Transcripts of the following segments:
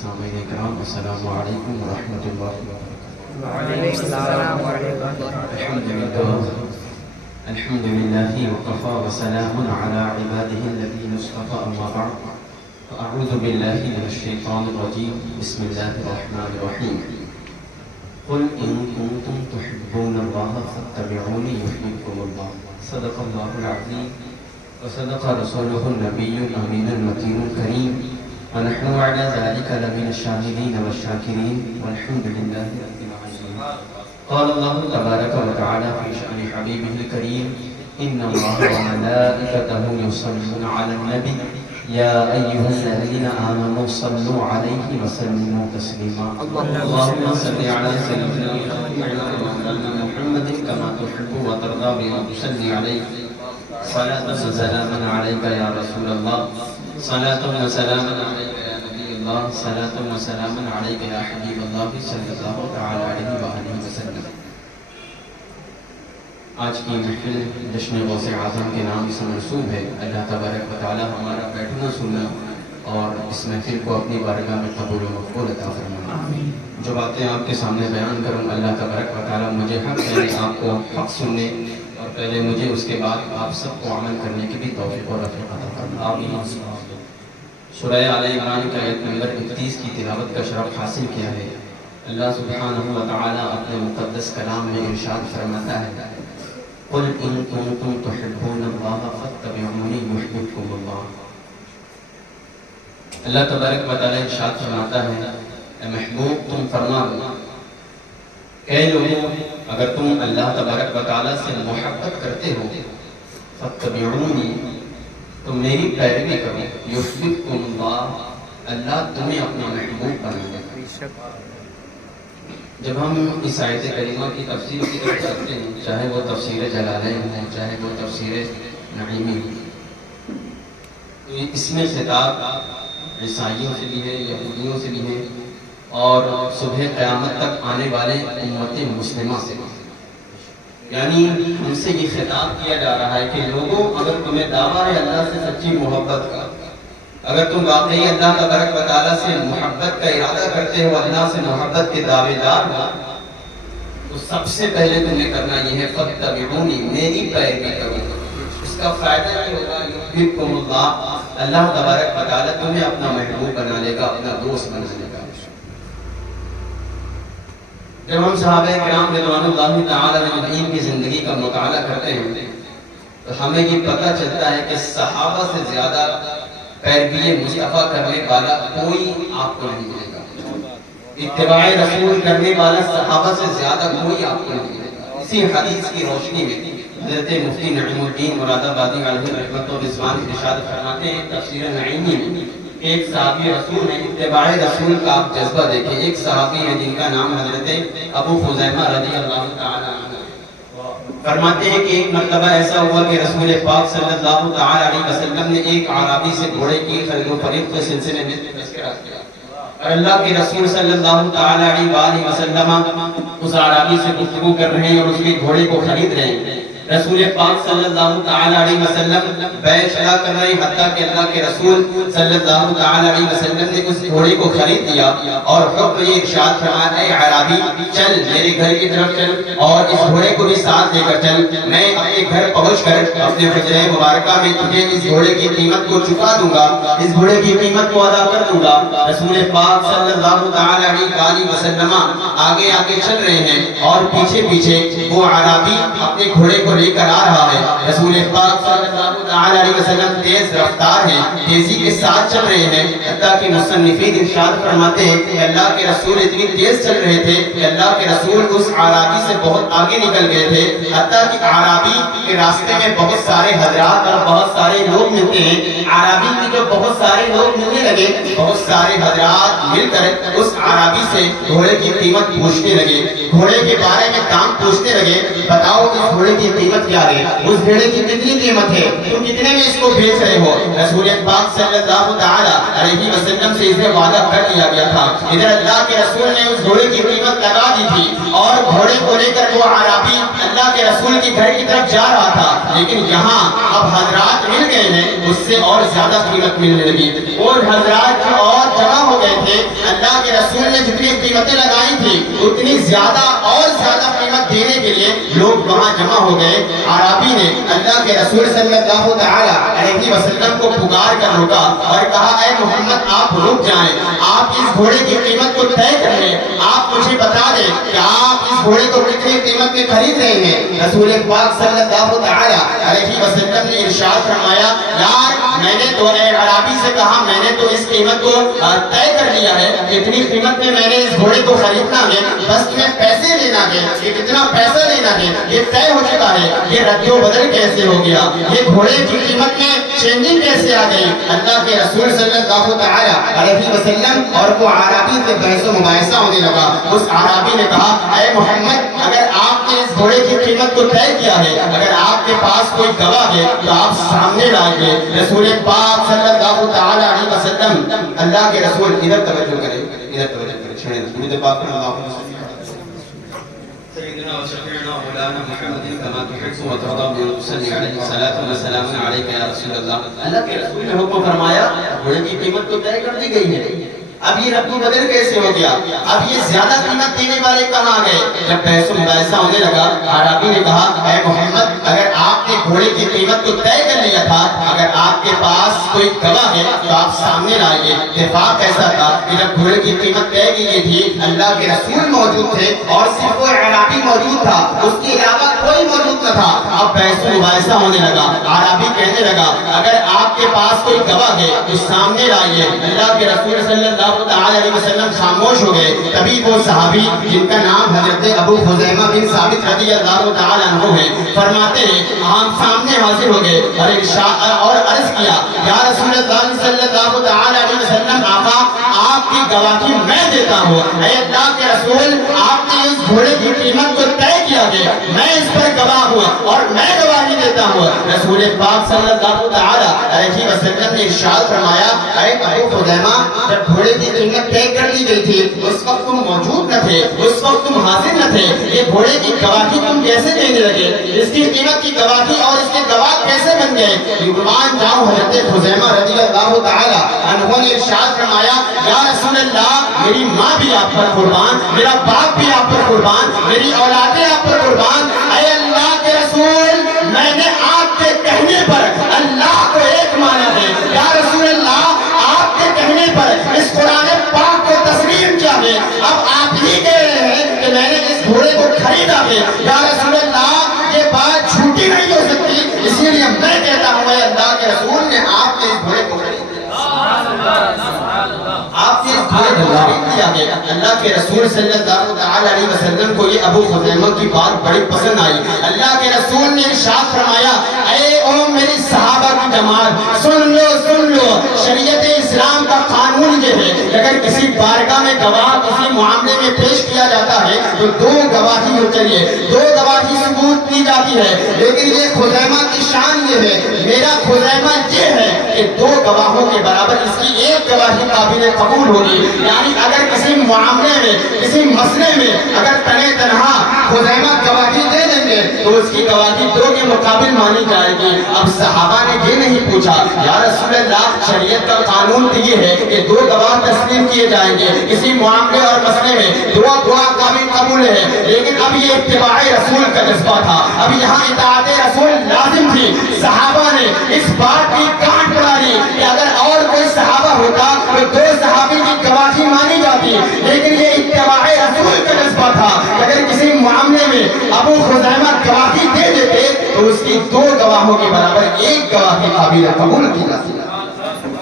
سامعین کرام السلام علیکم ورحمۃ اللہ وبرکاتہ۔ وعلیکم السلام ورحمۃ اللہ۔ الحمد لله وكفى وسلام على عباده الذين اصطفى أما بعد فأعوذ بالله من الشيطان الرجيم بسم الله الرحمن الرحيم قل إن كنتم تحبون الله فاتبعوني يحببكم الله صدق الله العظيم وصدق رسوله النبي الأمين المتين الكريم ونحن على ذلك لمن الشاهدين والشاكرين والحمد لله رب العالمين۔ قال الله تبارك وتعالى في شأن حبيبه الكريم إن الله وملائكته يصلون على النبي يا أيها الذين آمنوا صلوا عليه وسلموا تسليما اللهم صل على سيدنا محمد كما تحب وترضى بأن تصلي عليه صلاة وسلاما عليك يا رسول الله صلاة وسلاما عليك يا نبي الله صلاة وسلاما عليك يا حبيب الله صلى الله تعالى عليه وآله وسلم۔ آج کی محفل جشن غوث اعظم کے نام سے منسوب ہے۔ اللہ تبارک و تعالی ہمارا بیٹھنا سننا اور اس محفل کو اپنی بارگاہ میں قبول و مقبول عطا فرمائے۔ جو باتیں آپ کے سامنے بیان کروں اللہ تبارک و تعالی مجھے حق پہلے آپ کو حق سننے اور پہلے مجھے اس کے بعد آپ سب کو عمل کرنے کی بھی توفیق اور رفیق عطا فرمائے۔ آمین۔ سورہ آل عمران کا آیت نمبر 31 کی تلاوت کا شرف حاصل کیا ہے۔ اللہ سبحانہ و تعالی اپنے مقدس کلام میں ارشاد فرماتا ہے قل ان کنتم تحبون اللہ فاتبعونی یحببکم اللہ۔ اللہ تبارک و تعالی ارشاد فرماتا ہے اے محبوب تم فرما دو کہ لوگوں اگر تم اللہ تبارک و تعالی سے محبت کرتے ہو فاتبعونی تو میری پیروی کرو یحببکم اللہ اللہ تمہیں اپنا محبوب بنا دے گا۔ جب ہم اس آیت کریمہ کی تفسیر کی طرف چلتے ہیں چاہے وہ تفسیر جلالین ہے چاہے وہ تفسیر نعیمی تو اس میں خطاب عیسائیوں سے بھی ہے یہودیوں سے بھی ہے اور صبح قیامت تک آنے والے امت مسلمہ سے بھی، یعنی ہم سے یہ خطاب کیا جا رہا ہے کہ لوگوں اگر تمہیں دعویٰ ہے اللہ سے سچی محبت کا، اگر تم واقعی اللہ تبارک و تعالیٰ سے محبت کا ارادہ کرتے ہو اللہ سے محبت کے دعوے دار ہو تو سب سے پہلے تمہیں کرنا یہ ہے فاتبعونی میری پیروی کرو۔ اس کا فائدہ یہ ہوگا یحببکم اللہ اللہ تبارک و تعالیٰ تمہیں اپنا محبوب بنا لے گا اپنا دوست بنا لے گا۔ جب ہم صحابہ کرام رضوان اللہ تعالی علیہم کی زندگی کا مطالعہ کرتے ہیں تو ہمیں یہ پتہ چلتا ہے کہ صحابہ سے زیادہ پیروی مصطفیٰ کرنے والا کوئی آپ کو نہیں ملے گا، اتباع رسول کرنے والا صحابہ سے زیادہ کوئی آپ کو نہیں ملے گا۔ اسی حدیث کی روشنی میں حضرت مفتی نعیم الدین مراد آبادی علیہ رحمت و رضوان ارشاد فرماتے ہیں تفسیر نعیمی میں ایک صحابی رسول ہے، اتباع رسول کا آپ جذبہ دیکھیں۔ ایک صحابی ہے جن کا نام حضرت ابو خزیمہ رضی اللہ تعالی عنہ، فرماتے ہیں کہ ایک مرتبہ ایسا ہوا کہ رسول پاک صلی اللہ تعالی علیہ وسلم نے ایک عربی سے گھوڑے کی خرید و فروخت کے سلسلے میں تذکرہ کیا اور اللہ کے رسول صلی اللہ تعالی علیہ وسلم اس عربی سے گفتگو کر رہے ہیں اور اس کے گھوڑے کو خرید رہے ہیں۔ رسول پاک صلی اللہ تعالی علیہ وسلم بیع شرا کر رہے ہیں حتیٰ کہ اللہ کے رسول صلی اللہ تعالی علیہ وسلم نے اس گھوڑے کو خرید لیا اور حکم یہ ارشاد فرمایا اے عربی چل میرے گھر کی طرف چل اور اس گھوڑے کو بھی ساتھ لے کر چل، میں اپنے گھر پہنچ کر اپنے حجرہ مبارکہ میں تجھے اس گھوڑے کی قیمت کو چکا دوں گا، اس گھوڑے کی قیمت کو ادا کر دوں گا۔ رسول پاک صلی اللہ تعالی علیہ وسلم آگے آگے چل رہے ہیں اور پیچھے پیچھے وہ عربی اپنے گھوڑے کو لے کر آ رہا ہے۔ رسول پاک صلی اللہ علیہ وسلم تیز رفتار ہیں، تیزی کے ساتھ چل رہے ہیں حتیٰ کہ مصنفین ارشاد فرماتے ہیں کہ اللہ کے رسول اتنی تیز چل رہے تھے کہ اللہ کے رسول اس عربی سے بہت آگے نکل گئے تھے حتیٰ کہ عربی کے راستے میں بہت سارے حضرات اور بہت سارے لوگ ملتے ہیں۔ عربی کی جو بہت سارے لوگ ملنے لگے بہت سارے حضرات مل کر اس عربی سے گھوڑے کی قیمت پوچھنے لگے، گھوڑے کے بارے میں دام پوچھنے لگے، بتاؤ اس گھوڑے کی قیمت کیا ہے، اس گھوڑے کی کتنی قیمت ہے، تم کتنے میں اس کو بیچ رہے ہو۔ رسول پاک صلی اللہ تعالی علیہ وسلم سے اسے وعدہ کر لیا گیا تھا، ادھر اللہ کے رسول نے اس گھوڑے کی قیمت لگا دی تھی اور گھوڑے کو لے کر وہ عربی اللہ کے رسول کی گھر کی طرف جا رہا تھا، لیکن یہاں اب حضرات مل گئے ہیں اس سے اور زیادہ قیمت ملنے لگی۔ اور حضرات جو اور جمع ہو گئے تھے گے اللہ کے رسول نے جتنی قیمتیں لگائی تھی اتنی زیادہ اور زیادہ قیمت دینے کے لیے لوگ وہاں جمع ہو گئے. عربی نے اللہ کے رسول صلی اللہ تعالی علیہ وسلم کو پکار کر روکا اور کہا اے محمد آپ رک جائیں, آپ اس گھوڑے کی قیمت کو طے کر لیں, آپ مجھے بتا دیں کہ آپ اس گھوڑے کو کتنی قیمت میں خرید رہے ہیں. رسول پاک صلی اللہ تعالی علیہ وسلم نے ارشاد فرمایا یار میں نے تو اے عربی سے کہا میں نے تو اس قیمت کو طے کر لیا ہے, اتنی قیمت میں میں نے اس گھوڑے کو خریدنا ہے, بس تمہیں پیسے لینا ہے کہ کتنا پیسہ لینا ہے یہ طے ہو چکا ہے. یہ رد و بدل کیسے ہو گیا, یہ گھوڑے کی قیمت میں چینجنگ کیسے آ گئی. اللہ کے رسول صلی اللہ تعالی علیہ وسلم اور وہ عربی سے بحث و مباحثہ ہونے لگا. اس عربی نے کہا اے محمد اگر آپ نے اس گھوڑے کی قیمت کو طے کیا ہے, اگر آپ کے پاس کوئی گواہ ہے تو آپ سامنے لائیے. رسول پاک صلی اللہ تعالی علیہ وسلم, اللہ کے رسول ادھر توجہ کریں, ادھر توجہ کریں, چھوڑیں درود پاک پر اللہ سیدنا و شفیعنا و مولانا محمد کما تحب و ترضى صلی علیہ الصلوۃ والسلام علیک یا رسول اللہ. اللہ کے رسول نے حکم فرمایا گھوڑے کی قیمت تو طے کر دی گئی ہے, اب یہ رد و بدل کیسے ہو گیا, اب یہ زیادہ قیمت دینے والے کہاں آ گئے. جب بحث و مباحثہ ہونے لگا عربی نے کہا اے محمد اگر آپ نے گھوڑے کی قیمت کو طے کر لیا تھا, اگر آپ کے پاس کوئی گواہ ہے تو آپ سامنے لائیے. اتفاق ایسا تھا کہ جب گھوڑے کی قیمت طے کی گئی تھی اللہ کے رسول موجود تھے اور صرف وہ عربی موجود تھا, اس کے علاوہ کوئی موجود نہ تھا. اب بحث و مباحثہ ہونے لگا, عربی کہنے لگا اگر آپ کے پاس کوئی گواہ ہے تو سامنے لائیے. اللہ کے رسول صلی اللہ تعالی علیہ وسلم خاموش ہو گئے. تبھی وہ صحابی جن کا نام حضرت ابو خزیمہ بن ثابت رضی اللہ تعالی عنہ ہے فرماتے ہیں ہم سامنے حاضر ہو گئے اور عرض کیا یا رسول اللہ صلی اللہ تعالی علیہ وسلم آقا آپ کی گواہی میں دیتا ہوں. اے اللہ کے رسول آپ نے اس گھوڑے کی قیمت کو طے کیا ہے, میں اس پر گواہ ہوں اور میں گواہی دیتا ہوں. رسول پاک صلی اللہ تعالی علیہ وسلم نے ارشاد فرمایا اے ابو خزیمہ جب گھوڑے کی قیمت طے کر لی گئی تھی اس وقت تم موجود نہ تھے, اس وقت تم حاضر نہ تھے, یہ گھوڑے کی گواہی تم کیسے دینے لگے, اس کی قیمت کی گواہی اور اس کے گواہ کیسے بن گئے. قربان جاؤں حضرت خزیمہ رضی اللہ تعالی عنہ نے ارشاد فرمایا یا رسول اللہ میری ماں بھی آپ پر قربان, میرا باپ بھی آپ پر قربان, میری اولادیں آپ پر قربان. اے اللہ کے رسول میں نے آپ کے کہنے پر اللہ کو ایک مانا ہے. یا رسول اللہ آپ کے کہنے پر اس قرآن پاک کو تسلیم کیا ہے, اب آپ ہی کہہ رہے ہیں کہ میں نے اس گھوڑے کو خریدا ہے. یا رسول اللہ یہ بات جھوٹی نہیں ہو سکتی, اسی لیے میں کہتا ہوں اے اللہ کے رسول نے آپ نے اس گھوڑے کو خرید آپ نے اس گھوڑے کو خرید لیا ہے. اللہ کے رسول صلی اللہ تعالی علیہ وسلم کو یہ ابو خزیمہ کی بات بڑی پسند آئی. اللہ کے رسول نے ارشاد فرمایا اے او میری صحابہ کی جماعت سن لو شریعت اسلام کا قانون یہ ہے اگر کسی بارگاہ میں گواہ کسی معاملے میں پیش کیا جاتا ہے تو دو گواہی ہو چاہیے, دو گواہی ثبوت کی جاتی ہے. لیکن یہ خزیمہ کی شان یہ ہے, میرا خزیمہ یہ ہے کہ دو گواہوں کے برابر اس کی ایک گواہی قابل قبول ہوگی. یعنی اگر کسی معاملے میں کسی مسئلے میں اگر تنے تنہا خزیمہ گواہی دے دیں گے تو اس کی گواہی دو کے مقابل مانی جائے گی. اب صحابہ نے یہ نہیں پوچھا یا رسول اللہ شریعت کا قانون تو یہ ہے کہ دو گواہ تسلیم کیے جائیں گے کسی معاملے اور مسئلے میں, دعا قابل قبول ہے. لیکن اب یہ اتباع رسول کا جذبہ تھا, اب یہاں اطاعت رسول لازم تھی. صحابہ نے اس بات کی کانٹ پڑا لی کہ اگر اور کوئی صحابہ ہوتا تو دو صحابی کی گواہی مانی جاتی, لیکن یہ اتباع رسول کا جذبہ تھا. اگر کسی معاملے میں ابو خزیمہ گواہی دے دیتے تو اس کی دو گواہوں کے برابر ایک گواہی قابل قبول کی جاتی.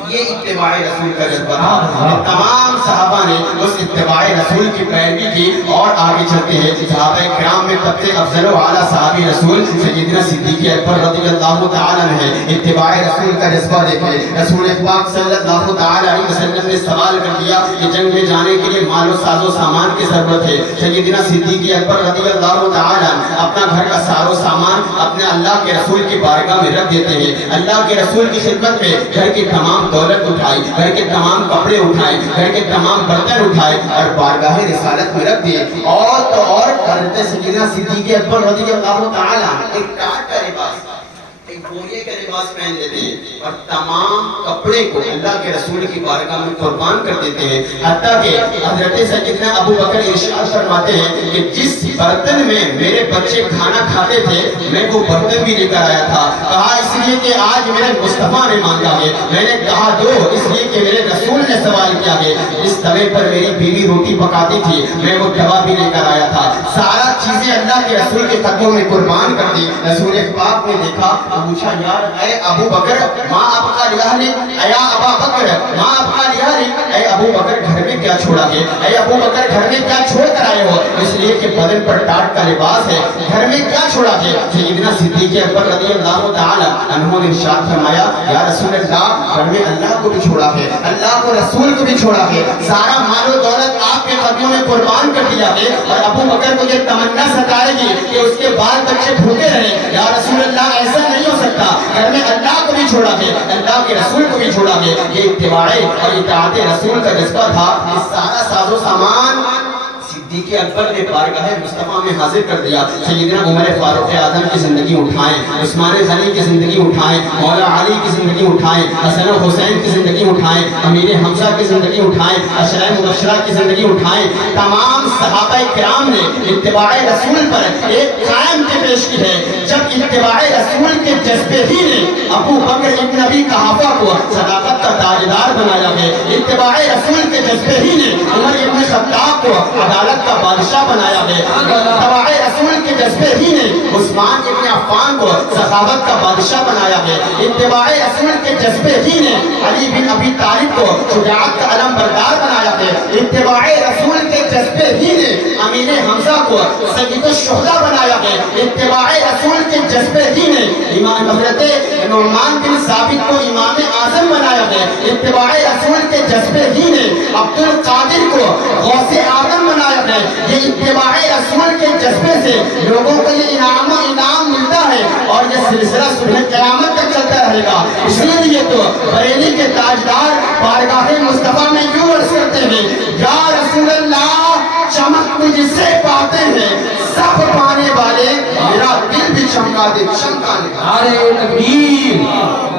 یہ اتباع رسول کا جذبہ تھا. تمام صحابہ نے اس اتباع رسول کی پیروی کی. اور آگے چلتے ہیں صحابہ کرام میں سب سے افضل و اعلیٰ صحابی رسول سیدنا صدیق اکبر رضی اللہ تعالی عنہ ہے. اتباع رسول کا جذبہ دیکھیں, رسول پاک صلی اللہ تعالی علیہ وسلم نے سوال کر دیا کہ جنگ میں جانے کے لیے مال و ساز و سامان کی ضرورت ہے. سیدنا صدیق اکبر رضی اللہ تعالی عنہ اپنا گھر کا ساز و سامان اپنے اللہ کے رسول کی بارگاہ میں رکھ دیتے ہیں. اللہ کے رسول کی خدمت میں گھر کی تمام دولت اٹھائی, گھر کے تمام کپڑے اٹھائے, گھر کے تمام برتن اٹھائے اور بارگاہ رسالت میں رکھ دیے. اور تو اور حضرت سیدنا صدیق اکبر رضی اللہ تعالی عنہ ایک ٹاٹ کا لباس, ایک بوریے کا لباس لباس پہن لیتے ہیں اور تمام کپڑے کو اللہ کے رسول کی بارگاہ میں قربان کر دیتے ہیں. حتیٰ کہ حضرت سیدنا ابو بکر ارشاد فرماتے ہیں کہ جس برتن میں میرے بچے کھانا کھاتے تھے میں وہ برتن بھی لے کر آیا تھا. کہا اس لیے کہ آج میرے مصطفیٰ نے مانگا ہے. میں نے کہا دو اس لیے کہ میرے رسول نے سوال کیا ہے. اس توے پر میری بیوی روٹی پکاتی تھی میں وہ توا بھی لے کر آیا تھا. سارا چیزیں اللہ کے رسول کے قدموں میں قربان کر دی. رسول پاک نے دیکھا پوچھا یار اے ابو بکر ماں آپ کا لیا اے ابا بکر ماں آپ کا لیا اے ابو بکر گھر میں کیا چھوڑا ہے. اے ابو بکر گھر میں کیا چھوڑ کر آئے ہو. اس لیے کہ بدن پر ٹاٹ کا لباس ہے گھر میں کیا چھوڑا ہے. سیدنا صدیق اکبر رضی اللہ تعالی عنہ نے ارشاد فرمایا یا رسول اللہ گھر میں اللہ کو بھی چھوڑا ہے اللہ کو رسول کو بھی چھوڑا ہے. سارا مال و دولت آپ کے قدموں میں قربان کر دیا ہے اور ابو بکر کو یہ تمنا ستائے گی کہ اس کے بال بچے بھوکے رہے. یا رسول اللہ ایسا نہیں ہو سکتا. گھر میں اللہ کو بھی چھوڑا ہے اللہ کے رسول کو بھی چھوڑا ہے. یہ اتباع اور اطاعت رسول کا جذبہ تھا. اس سارا ساز و سامان صدیق اکبر نے بارگاہ مصطفیٰ میں حاضر کر دیا. سیدنا عمر فاروق اعظم کی زندگی اٹھائیں, عثمان غنی کی زندگی اٹھائیں, مولا علی کی زندگی اٹھائیں, حسن و حسین کی زندگی اٹھائیں, امیر حمزہ کی زندگی اٹھائیں, عشرہ مبشرہ کی زندگی اٹھائیں. تمام صحابہ کرام نے اتباع رسول پر ایک قائم کی پیش کی ہے. جب اتباع رسول کے جذبے ہی نے ابو بکر ابن ابی قحافہ کو صداقت کا تاجدار بنایا ہے. اتباع رسول کے جذبے ہی نے عمر ابن خطاب کو عدالت کا بادشاہ بنایا ہے. اتباع رسول کے جذبے ہی نے عثمان ابن عفان کو سخاوت کا بادشاہ بنایا ہے. اتباع رسول کے جذبے ہی نے علی بن ابی طالب کو شجاعت کا علم بردار بنایا ہے. اتباع رسول کے جذبے ہی نے امیر حمزہ کو سید الشہداء بنایا ہے. اتباع رسول کے جذبے ہی نے امام حضرت نعمان بن ثابت کو امام اعظم بنایا ہے. اتباع رسول کے جذبے ہی نے عبد القادر کو غوث اعظم بنایا ہے. یہ اتباع رسول کے جذبے سے لوگوں کو یہ انعام ملتا ہے اور یہ سلسلہ صبح قیامت تک چلتا رہے گا. اس لیے تو بریلی کے تاجدار بارگاہ مصطفیٰ میں یوں عرض کرتے ہیں یا رسول اللہ چمک مجھ سے پاتے ہیں سب پانے والے میرا دل بھی چمکا دے چمکانے. نعرہ تکبیر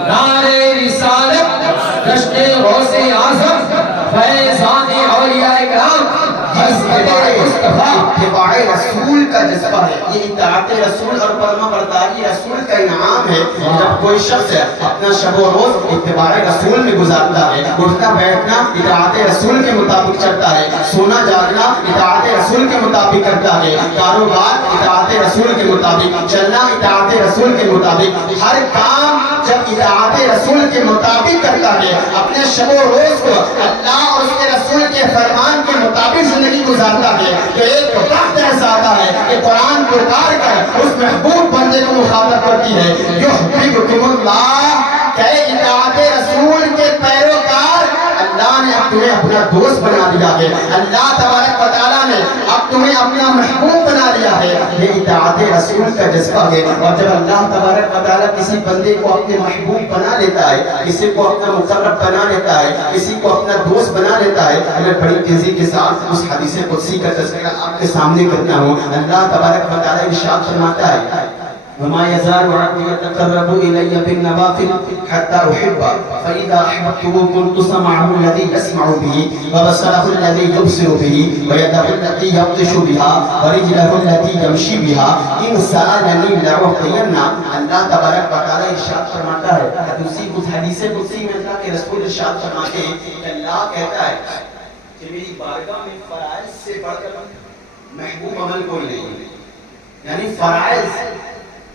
نعرہ رسالت رشد غوث اعظم فیضان اولیاء کرام اتباع رسول کا جذبہ ہے. یہ اطاعت رسول اور فرما برداری رسول کا انعام ہے. جب کوئی شخص اپنا شب و روز اتباع رسول میں گزارتا ہے, اٹھنا بیٹھنا اطاعت رسول کے مطابق چلتا ہے, سونا جاگنا اطاعت رسول کے مطابق کرتا ہے, کاروبار اطاعت رسول کے مطابق, چلنا اطاعت رسول کے مطابق, ہر کام جب اطاعت رسول کے مطابق کرتا ہے, اپنے شب و روز کو اللہ اور اس کے رسول کے فرمان کے مطابق زندگی گزارتا ہے, تو ایک وقت ایسا آتا ہے کہ قرآن پکار کر اس محبوب بندے کو مخاطب کرتی ہے یحببکم اللہ, کہ اطاعت رسول کے پیروکار اللہ نے اب تمہیں اپنا دوست بنا دیا ہے. اللہ تبارک و تعالیٰ نے اب تمہیں اپنا محبوب بنا دیا ہے. یہ اطاعت رسول کا جذبہ ہے. اور جب اللہ تبارک و تعالیٰ کسی بندے کو اپنے محبوب بنا لیتا ہے, کسی کو اپنا مقرب بنا لیتا ہے, کسی کو اپنا دوست بنا لیتا ہے, میں بڑی تیزی کے ساتھ اس حدیث قدسی کا تذکرہ آپ کے سامنے کرتا ہوں. اللہ تبارک و تعالیٰ ارشاد فرماتا ہے وما يزال عبدي يتقرب إلي بالنوافل حتى أحبه فإذا أحببته كنت سمعه الذي يسمع به وبصره الذي يبصر به ويده التي يبطش بها ورجله التي يمشي بها إن سألني لأعطينه. اللہ تبارک و تعالی ارشاد فرماتا ہے دوسری کچھ حدیث قدسی میں اللہ کے رسول ارشاد فرماتے ہیں کہ اللہ کہتا ہے کہ میری بارگاہ میں فرائض سے بڑھ کر محبوب عمل کوئی نہیں. یعنی فرائض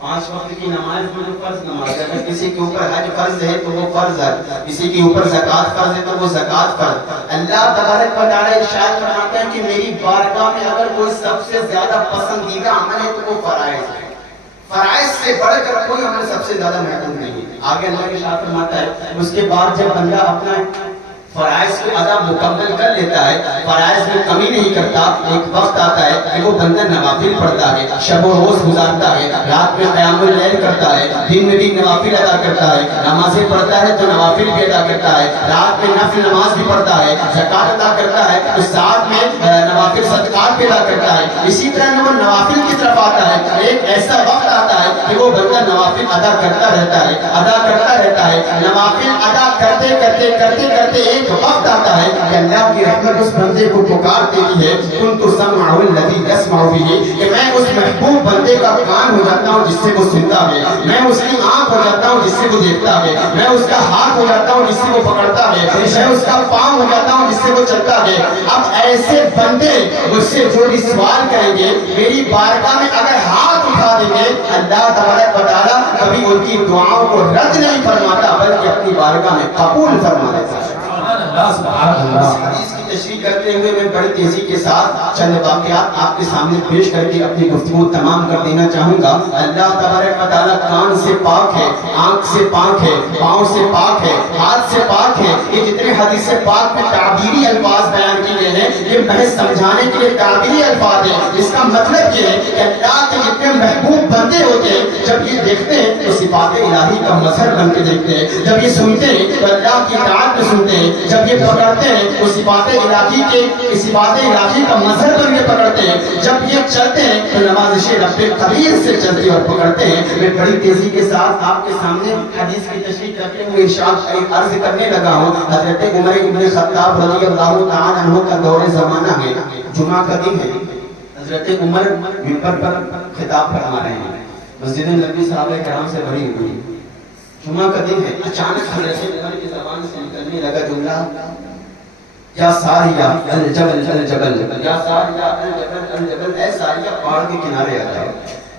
5 وقت کی نماز میں جو فرض نماز ہے, اگر کسی کے اوپر حج فرض ہے تو وہ فرض ہے, کسی کے اوپر زکوٰۃ فرض ہے تو وہ زکوٰۃ فرض. اللہ تبارک و تعالی ارشاد فرماتا ہے کہ میری بارگاہ میں اگر کوئی سب سے زیادہ پسندیدہ عمل ہے تو وہ فرائض ہے. فرائض سے بڑھ کر کوئی عمل سب سے زیادہ محبوب نہیں. آگے اللہ ارشاد فرماتا ہے اس کے بعد جب بندہ اپنا فرائض کو ادا مکمل کر لیتا ہے، فرائض میں کمی نہیں کرتا، ایک وقت آتا ہے کہ وہ بندہ نوافل پڑھتا ہے، شب و روز گزارتا ہے، رات میں قیام اللیل کرتا ہے، دن میں بھی نوافل ادا کرتا ہے، نمازیں پڑھتا ہے تو نوافل بھی ادا کرتا ہے، رات میں نفل نماز بھی پڑھتا ہے، زکوٰۃ ادا کرتا ہے تو ساتھ میں نوافل صدقات بھی ادا کرتا ہے۔ اسی طرح وہ نوافل کی طرف آتا ہے، ایک ایسا وقت آتا ہے کہ وہ بندہ نوافل ادا کرتا رہتا ہے، ادا کرتا رہتا ہے، نوافل ادا کرتے کرتے کرتے کرتے ایک وقت آتا ہے کہ اللہ کی رحمت اس بندے کو پکار دیتی ہے، کنت سمعہ الذی یسمع بہ، کہ میں اس محبوب بندے کا کان ہو جاتا ہوں جس سے وہ سنتا ہے، میں اس کی آنکھ ہو جاتا ہوں جس سے وہ دیکھتا ہے، میں اس کا ہاتھ ہو جاتا ہوں جس سے وہ پکڑتا ہے، میں اس کا پاؤں ہو جاتا ہوں جس سے وہ چلتا ہے۔ اب ایسے بندے مجھ سے جو بھی سوال کریں گے، میری بارگاہ میں اگر ہاتھ اٹھا دیں گے، اللہ تبارک و تعالیٰ کبھی ان کی دعاؤں کو رد نہیں فرماتا بلکہ اپنی بارگاہ میں قبول فرما دیتا ہے۔ اس حدیث کی تشریح کرتے ہوئے میں بڑی تیزی کے ساتھ چند واقعات آپ کے سامنے پیش کر کے اپنی گفتگو تمام کر دینا چاہوں گا۔ اللہ تبارک و تعالیٰ کان سے پاک ہے، آنکھ سے پاک ہے، پاؤں سے پاک ہے، ہاتھ سے پاک ہے۔ یہ جتنے حدیث پاک میں تعبیری الفاظ بیان کیے ہیں یہ محض سمجھانے کے لیے تعبیری الفاظ ہیں۔ اس کا مطلب یہ ہے کہ اللہ کے جتنے محبوب بندے ہوتے ہیں جب یہ دیکھتے ہیں تو صفات الہی کا مظہر بن کے دیکھتے ہیں، جب یہ سنتے ہیں تو اللہ کی اطاعت میں سنتے ہیں، جب یہ پکڑتے ہیں تو صفات الہی کا مظہر بن کے پکڑتے ہیں، جب یہ چلتے ہیں تو نوازش رب قدیر سے چلتے اور پکڑتے ہیں۔ میں بڑی تیزی کے ساتھ آپ کے سامنے حدیث کی تشریح کرتے ہوئے ارشاد عرض کرنے لگا ہوں۔ حضرت عمر ابن خطاب رضی اللہ تعالیٰ عنہ کا دور زمانہ ہے، جمعہ کا دن ہے، حضرت عمر منبر پر خطاب فرما رہے ہیں، مسجد نبوی صحابہ کرام سے بھری ہوئی، جمعہ کا دن ہے۔ اچانک حضرت عمر کی زبان سے نکلنے لگا جملہ، یا ساریہ الجبل الجبل، یا ساریہ الجبل الجبل، اے ساریہ پہاڑ کے کنارے آ جاؤ،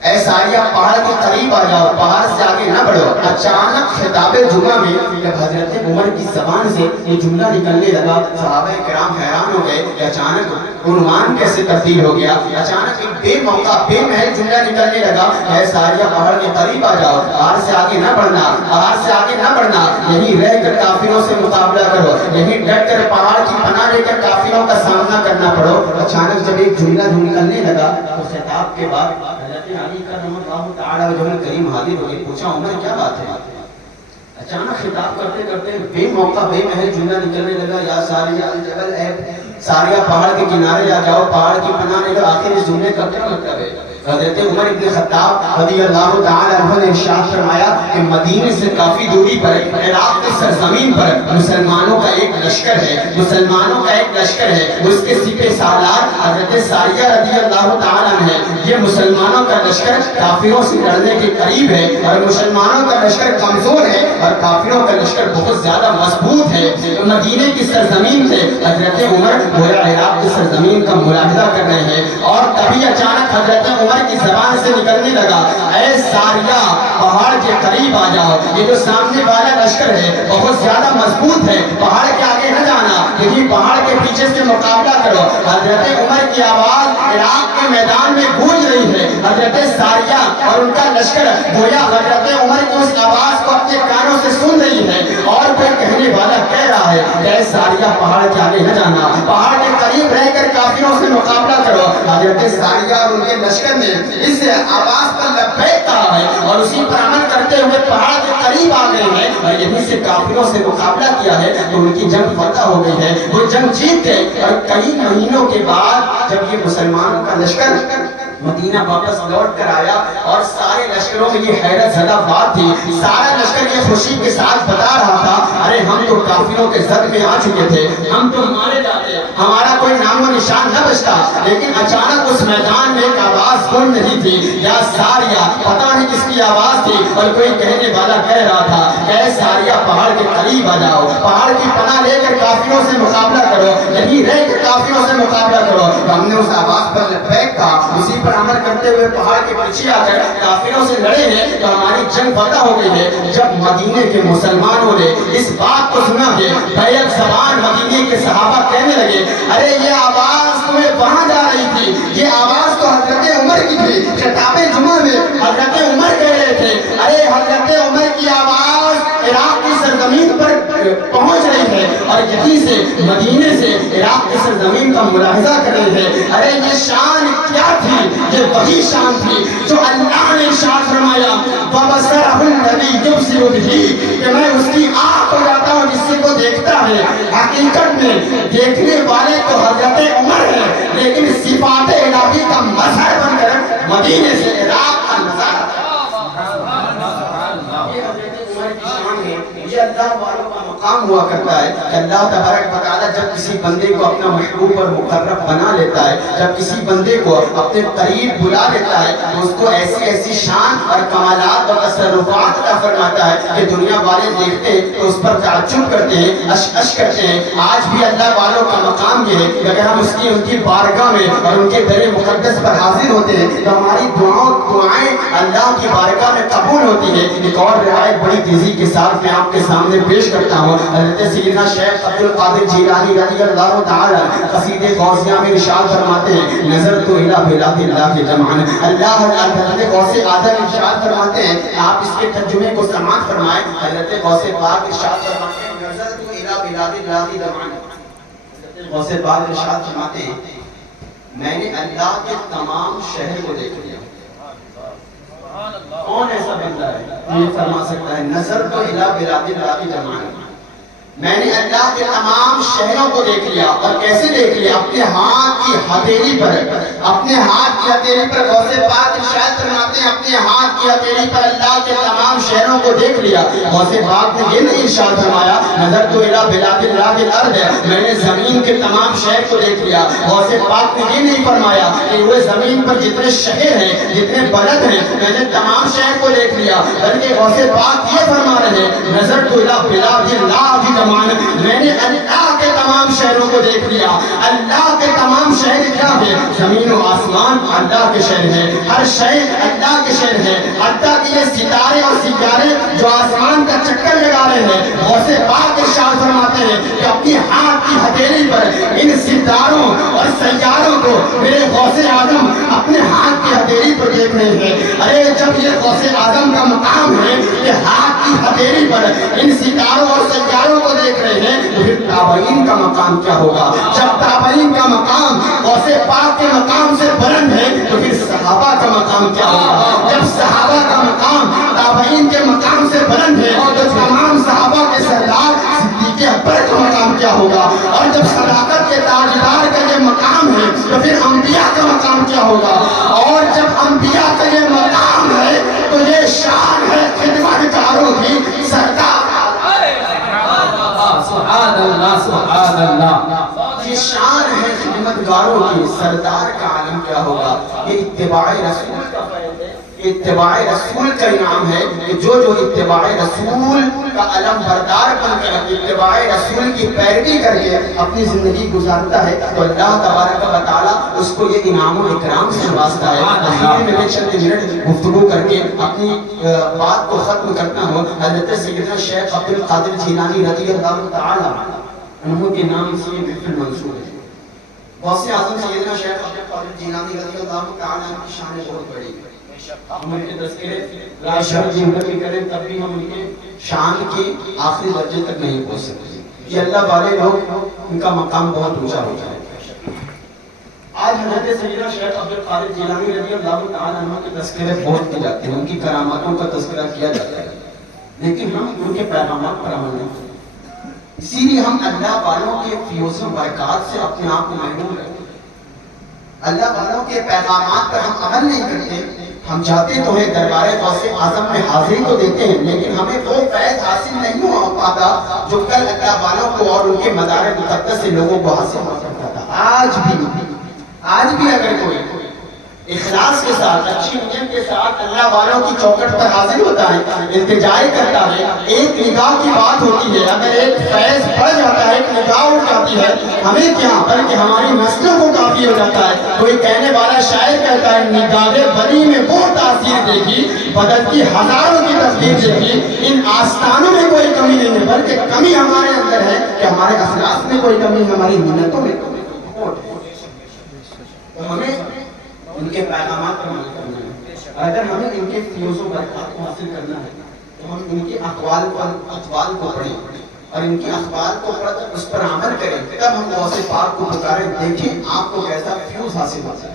اے ساریہ پہاڑ کے قریب آ جاؤ، پہاڑ سے آگے نہ بڑھو۔ اچانک خطاب جمعہ میں جب حضرت عمر کی زبان سے یہ جملہ نکلنے لگا صحابہ کرام حیران ہو گئے کہ اچانک عنوان کیسے تبدیل ہو گیا، اچانک ایک بے موقع بے محل جملہ نکلنے لگا، اے ساریہ پہاڑ کے قریب آ جاؤ، پہاڑ سے آگے نہ بڑھنا، پہاڑ سے آگے نہ بڑھنا، یہیں رہ کر کافروں سے مقابلہ کرو، یہیں ڈٹ کر پہاڑ کی پناہ لے کر کافروں کا سامنا کرنا پڑو۔ اچانک جب ایک جملہ نکلنے لگا تو خطاب کے بعد حضرت علی کرم اللہ تعالی وجہ کریم حاضر ہو گئے، پوچھا عمر کیا بات ہے؟ اچانک خطاب کرتے کرتے بے موقع بے محل جملہ نکلنے لگا، یا ساریہ الجبل، اے ساریہ پہاڑ کے کنارے آ جاؤ، پہاڑ کی پناہ لے کر۔ آخر اس جملے کا کیا مطلب ہے؟ حضرت عمر ابن خطاب رضی اللہ تعالی عنہ نے ارشاد فرمایا کہ مدینے سے کافی دوری پر عراق کی سرزمین پر مسلمانوں کا ایک لشکر ہے، مسلمانوں کا ایک لشکر ہے، اس کے سپہ سالار حضرت ساریہ رضی اللہ تعالی عنہ ہے۔ یہ مسلمانوں کا لشکر کافروں سے لڑنے کے قریب ہے اور مسلمانوں کا لشکر کمزور ہے اور کافروں کا لشکر بہت زیادہ مضبوط ہے۔ مدینے کی سرزمین سے حضرت عمر گویا عراق کی سرزمین کا ملاحظہ کر رہے ہیں اور تبھی اچانک حضرت عمر کی زبان سے نکلنے لگا، اے ساریہ پہاڑ کے قریب آ جاؤ، یہ جو سامنے والا لشکر ہے بہت زیادہ مضبوط ہے، پہاڑ کے آگے نہ جانا، یہی پہاڑ کے پیچھے سے مقابلہ کرو۔ حضرت عمر کی آواز عراق کے میدان میں گونج رہی ہے، حضرت ساریہ اور ان کا لشکر گویا حضرت عمر کی اس آواز کو اپنے کانوں سے سن رہی ہے اور کوئی کہنے والا کہہ رہا ہے، اے ساریہ پہاڑ کے آگے نہ جانا، پہاڑ کے قریب رہ کر کافروں سے مقابلہ کرو۔ حضرت ساریہ اور ان کے لشکر نے اس آواز پر لبیک کہا ہے اور اسی پر عمل کرتے ہوئے پہاڑ کے قریب آ گئے ہیں اور یہیں سے کافروں سے مقابلہ کیا ہے تو ان کی جنگ فتح ہو گئی ہے، وہ جنگ جیت گئے۔ اور کئی مہینوں کے بعد جب یہ مسلمانوں کا لشکر مدینہ واپس لوٹ کر آیا اور سارے لشکروں میں یہ حیرت زدہ بات تھی، سارا لشکر یہ خوشی کے ساتھ بتا رہا تھا، ارے ہم تو کافروں کے زد میں آ چکے تھے، ہم تو مارے جاتے، ہمارا کوئی نام و نشان نہ بچتا، لیکن اچانک اس میدان میں ایک آواز سن نہیں تھی، یا ساریہ، پتہ نہیں کس کی آواز تھی اور کوئی کہنے والا کہہ رہا تھا کہ اے ساریہ پہاڑ کے قریب آ جاؤ، پہاڑ کی پناہ لے کر کافروں سے مقابلہ کرو، یہی رہ کے کافروں سے مقابلہ کرو۔ ہم نے اس آواز پر لبیک کہا، اسی پر عمل کرتے ہوئے پہاڑ کے پیچھے آ کر کافروں سے لڑے ہیں تو ہماری جنگ فتح ہو گئی ہے۔ جب مدینے کے مسلمانوں نے اس بات کو سنا ہے، بیک زبان مدینے کے صحابہ کہنے لگے، ارے یہ آواز تمہیں وہاں جا رہی تھی، یہ آواز تو حضرت عمر کی تھی۔ خطاب جمعہ میں حضرت عمر کہہ رہے تھے، ارے حضرت عمر کی آواز عراق کی سرزمین پر پہنچ رہی ہے اور یہیں سے مدینے سے عراق کی سرزمین کا ملاحظہ کر رہے ہیں. ارے یہ شان کیا تھی؟ یہ وہی شان تھی جو اللہ نے ارشاد فرمایا وَبَصَرَهُ الَّذِي يُبْصِرُ بِهِ کہ میں اس کی آنکھ ہو جاتا ہوں جس سے وہ دیکھتا ہے. حقیقت میں دیکھنے والے تو حضرت عمر ہے، لیکن صفات الہی کا مظہر بن کر مدینے سے عراق کا نظارہ. یہ اللہ والوں کا مقام ہوا کرتا ہے کہ اللہ تبارک و تعالیٰ جب کسی بندے کو اپنا محبوب اور مقرب بنا لیتا ہے، جب کسی بندے کو اپنے قریب بلا لیتا ہے تو اس کو ایسی ایسی شان اور کمالات اور تصرفات عطا فرماتا ہے کہ دنیا والے دیکھتے ہیں تو اس پر تعجب کرتے ہیں، اشک کرتے ہیں. آج بھی اللہ والوں کا مقام یہ ہے کہ اگر ہم ان کی بارگاہ میں اور ان کے در مقدس پر حاضر ہوتے ہیں تو ہماری دعائیں اللہ کی بارگاہ میں قبول ہوتی ہے. ایک اور روایت بڑی تیزی کے ساتھ میں آپ کے سامنے پیش کرتا ہوں. حضرت سیدنا شیخ عبد القادر جیلانی رضی اللہ تعالی قصیدہ غوثیہ میں ارشاد فرماتے ہیں نظر تو الی بلاد اللہ جمعاً. اللہ حضرت غوث اعظم ارشاد فرماتے ہیں، آپ اس کے ترجمے کو سماعت فرمائیں. حضرت غوث پاک ارشاد فرماتے ہیں نظر تو الی بلاد اللہ جمعاً. حضرت غوث پاک ارشاد فرماتے ہیں میں نے اللہ کے تمام شہر کو دیکھ لیا. کون ایسا بندہ ہے یہ فرما سکتا ہے نظر تو الی بلاد اللہ جمعاً؟ میں نے اللہ کے تمام شہروں کو دیکھ لیا. اور کیسے دیکھ لیا؟ اپنے ہاتھ کی ہتھیلی پر. اپنے ہاتھ کی ہتھیلی پر غوث پاک ارشاد فرماتے ہیں اپنے ہاتھ کی ہتھیلی پر اللہ کے تمام شہروں کو دیکھ لیا. غوث پاک نے یہ نہیں ارشاد فرمایا نظر تو الی بلاد اللہ الارض ہے میں نے زمین کے تمام شہر کو دیکھ لیا. غوث پاک نے یہ نہیں فرمایا کہ وہ زمین پر جتنے شہر ہیں جتنے بلد ہیں میں نے تمام شہر کو دیکھ لیا، بلکہ غوث پاک یہ فرما رہے ہیں نظر تو الی بلاد اللہ میں نے اللہ کے تمام شہروں کو دیکھ لیا. اللہ کے تمام شہر کیا ہے؟ زمین و آسمان اللہ کے شہر ہے، ہر شہر اللہ کے شہر ہے. حتیٰ کہ یہ ستارے اور سیارے جو آسمان کا چکر لگا رہے ہیں غوث پاک ارشاد فرماتے ہیں کہ اپنی ہاتھ کی ہتھیلی پر ان ستاروں اور سیاروں کو میرے غوث اعظم اپنے ہاتھ کی ہتھیلی پر دیکھ رہے ہیں. ارے جب یہ غوث اعظم کا مقام ہے کہ ہاتھ کی ہتھیلی پر ان ستاروں اور سیاروں کو دیکھ رہے ہیں تو پھر تابعین کا مقام کیا ہوگا؟ جب تابعین کا مقام غوث پاک کے مقام سے بلند ہے تو پھر صحابہ کا مقام کیا ہوگا؟ جب صحابہ کا مقام تابعین کے مقام سے بلند ہے تو تمام صحابہ کے سردار صدیق اکبر کا مقام کیا ہوگا؟ اور جب صداقت کے تاجدار کا یہ مقام ہے تو پھر انبیاء کا مقام کیا ہوگا؟ اور جب انبیاء کا یہ مقام ہے تو یہ شان ہے خدمتگاروں کی سرکار. سبحان اللہ سبحان اللہ. یہ شان ہے خدمتگاروں کی سردار کا عالم کیا ہوگا؟ یہ اتباع رسول کا فیض ہے، اتباع رسول کا انعام ہے کہ جو اتباع رسول کا علم بردار بن کر اتباع رسول کی پیروی کر کے اپنی زندگی گزارتا ہے تو اللہ تبارک و تعالیٰ اس کو یہ انعام و اکرام سے نوازتا ہے. آخر میں چند منٹ گفتگو کر کے اپنی بات کو ختم کرتا ہوں. حضرت سیدنا شیخ عبد القادر جیلانی رضی اللہ تعالیٰ عنہ کے نام سے یہ محفل منصور ہے. غوث اعظم سیدنا شیخ عبد القادر جیلانی رضی اللہ تعالیٰ عنہ کی شان بہت بڑی ہے. ہم ان کے تذکرے رائے شرح جن بھی کریں تب بھی ہم ان کے شان کی آخری درجے تک نہیں پہنچ سکتے. یہ اللہ والے لوگ ان کا مقام بہت اونچا ہوتا ہے. آج حضرت سیدنا شیخ عبد القادر جیلانی رضی اللہ تعالیٰ عنہ کے تذکرے بہت کیے جاتے ہیں، ان کی کراماتوں کا تذکرہ کیا جاتا ہے، لیکن ہم ان کے پیغامات پر عمل نہیں کرتے. اسی لیے ہم اللہ والوں کے فیوز و برکات سے اپنے آپ کو محروم رکھتے ہیں. اللہ والوں کے پیغامات پر ہم عمل نہیں کرتے. ہم جاتے تو ہیں دربار غوث اعظم میں حاضری تو دیتے ہیں لیکن ہمیں وہ فیض حاصل نہیں ہو پاتا جو کل اللہ والوں کو اور ان کے مزار مقدس سے لوگوں کو حاصل ہو سکتا تھا. آج بھی اگر کوئی اخلاص کے ساتھ اچھی نیت کے ساتھ اللہ والوں کی چوکٹ پر حاضر ہوتا ہے، التجائی کرتا ہے، ایک نگاہ کی بات ہوتی ہے، اگر ایک فیض بڑھ جاتا ہے، ایک نگاہ اٹھ جاتی ہے، ہمیں کیا بلکہ ہماری نسلوں کو کافی ہو جاتا ہے. کوئی کہنے والا شاعر کہتا ہے نگاہ ولی میں وہ تاثیر دیکھی بدلتی ہزاروں کی تصویر دیکھی. ان آستانوں میں کوئی کمی نہیں ہے بلکہ کمی ہمارے اندر ہے کہ ہمارے اخلاق میں کوئی کمی، ہماری منتوں میں کمی. تو ہمیں ان کے پیغامات پر عمل کرنا ہے. اگر ہمیں ان کے فیوز و برکات کو حاصل کرنا ہے تو ہم ان کے اقوال کو پڑھیں. اور ان کی اخبار کو پڑھ کر اس پر عمل کریں، تب ہم غوث پاک کو پکاریں، دیکھیں آپ کو کیسا فیوز حاصل ہوتا ہے۔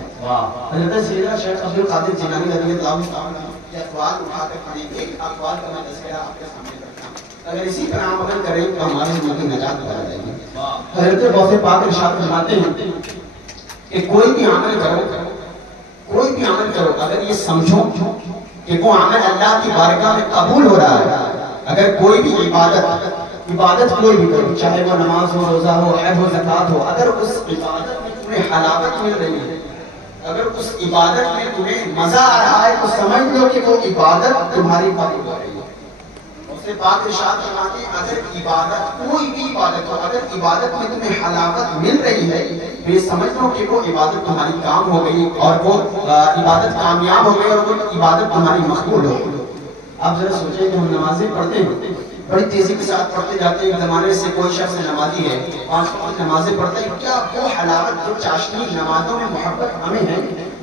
حضرت سیدنا شیخ عبد القادر جیلانی رضی اللہ عنہ یہ اقوال اٹھا کر پڑھیں، ایک اقوال کا میں تذکرہ آپ کے سامنے کرتا ہوں، اگر اسی پر عمل کریں تو ہماری زندگی نجات پا جائے گی۔ حضرت غوث پاک ارشاد فرماتے ہیں کہ کوئی بھی عمل کرو اگر یہ سمجھو کہ وہ عمل اللہ کی بارگاہ میں قبول ہو رہا ہے، اگر کوئی بھی عبادت کوئی بھی کرو، چاہے وہ نماز ہو، روزہ ہو، حج ہو، زکوٰۃ ہو، اگر اس عبادت میں تمہیں حلاوت مل رہی ہے، اگر اس عبادت میں تمہیں مزہ آ رہا ہے، تو سمجھ لو کہ وہ عبادت تمہاری قبول ہو رہی ہے۔ اس سے پاک ارشاد فرماتے ہیں اگر عبادت کوئی بھی عبادت ہو، اگر عبادت میں تمہیں حلاوت مل رہی ہے تو یہ سمجھ لو کہ وہ عبادت تمہاری کام ہو گئی اور وہ عبادت کامیاب ہو گئی اور وہ عبادت تمہاری مقبول ہو گئی۔ آپ ذرا سوچیں کہ ہم نمازیں پڑھتے ہیں، بڑی تیزی کے ساتھ پڑھتے جاتے ہیں، زمانے سے کوئی شخص نمازی ہے، 5 وقت نمازیں پڑھتا ہے، کیا وہ حلاوت جو چاشنی نمازوں میں محبت ہمیں ہے؟